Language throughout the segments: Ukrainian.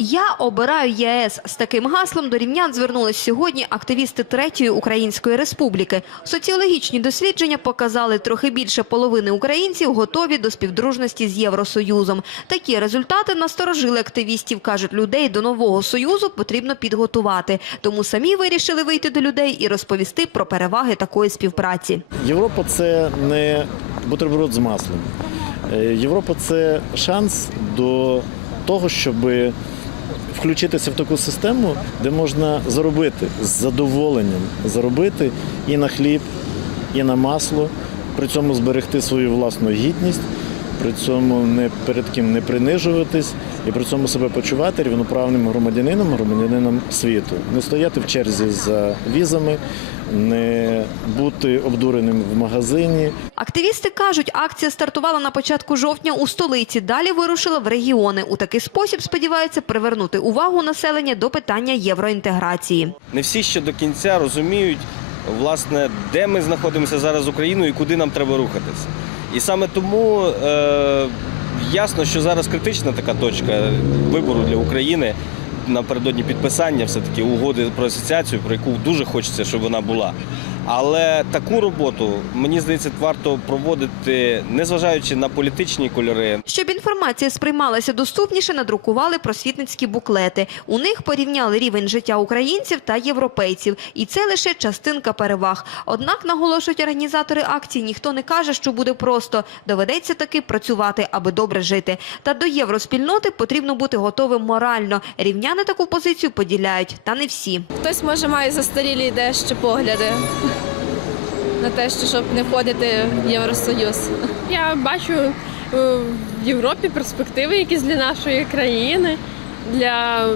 Я обираю ЄС. З таким гаслом до рівнян звернулись сьогодні активісти Третьої Української Республіки. Соціологічні дослідження показали, трохи більше половини українців готові до співдружності з Євросоюзом. Такі результати насторожили активістів. кажуть, людей до нового союзу потрібно підготувати. Тому самі вирішили вийти до людей і розповісти про переваги такої співпраці. Європа це не бутерброд з маслом. Е, Європа це шанс до того, щоб включитися в таку систему, де можна заробити з задоволенням, заробити і на хліб, і на масло, при цьому зберегти свою власну гідність, при цьому не перед ким не принижуватись і при цьому себе почувати рівноправним громадянином, громадянином світу, не стояти в черзі за візами, не бути обдуреним в магазині, Активісти кажуть, акція стартувала на початку жовтня у столиці. Далі вирушила в регіони. У такий спосіб сподіваються привернути увагу населення до питання євроінтеграції. Не всі ще до кінця розуміють, власне, де ми знаходимося зараз Україною і куди нам треба рухатися. І саме тому е, ясно, що зараз критична така точка вибору для України напередодні підписання все-таки угоди про асоціацію, про яку дуже хочеться, щоб вона була. Але таку роботу, мені здається, варто проводити, незважаючи на політичні кольори, Щоб інформація сприймалася доступніше, надрукували просвітницькі буклети. У них порівняли рівень життя українців та європейців. І це лише частинка переваг. Однак, наголошують організатори акції, ніхто не каже, що буде просто. Доведеться таки працювати, аби добре жити. Та до євроспільноти потрібно бути готовим морально. Рівняни таку позицію поділяють, та не всі. Хтось може має застарілі дещо погляди на те, що щоб не входити в Євросоюз. Я бачу е, в Європі перспективи якісь для нашої країни, для,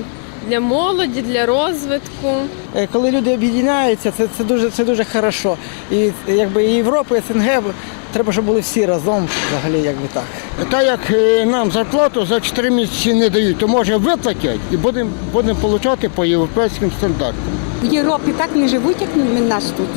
для молоді, для розвитку. Е, Коли люди об'єднаються, це, це дуже це дуже хорошо. І якби і Європа, і СНГ треба, щоб були всі разом, взагалі, якби так. Так як е, нам зарплату за 4 місяці не дають, то може виплатять і будемо будемо отримати по європейським стандартам. В Європі так не живуть, як ми нас тут.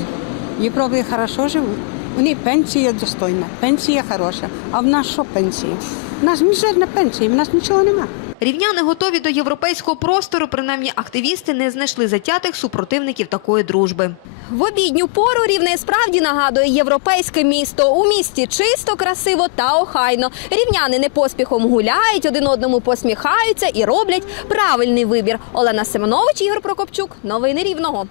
Європі хорошо живуть. У них пенсія достойна, пенсія хороша. А в нас що пенсія? У нас мізерна пенсія, в нас нічого нема. Рівняни готові до європейського простору. Принаймні, активісти не знайшли затятих супротивників такої дружби. В обідню пору рівне справді нагадує європейське місто. У місті чисто, красиво та охайно. Рівняни не поспіхом гуляють, один одному посміхаються і роблять правильний вибір. Олена Семенович, Ігор Прокопчук. Новини Рівного.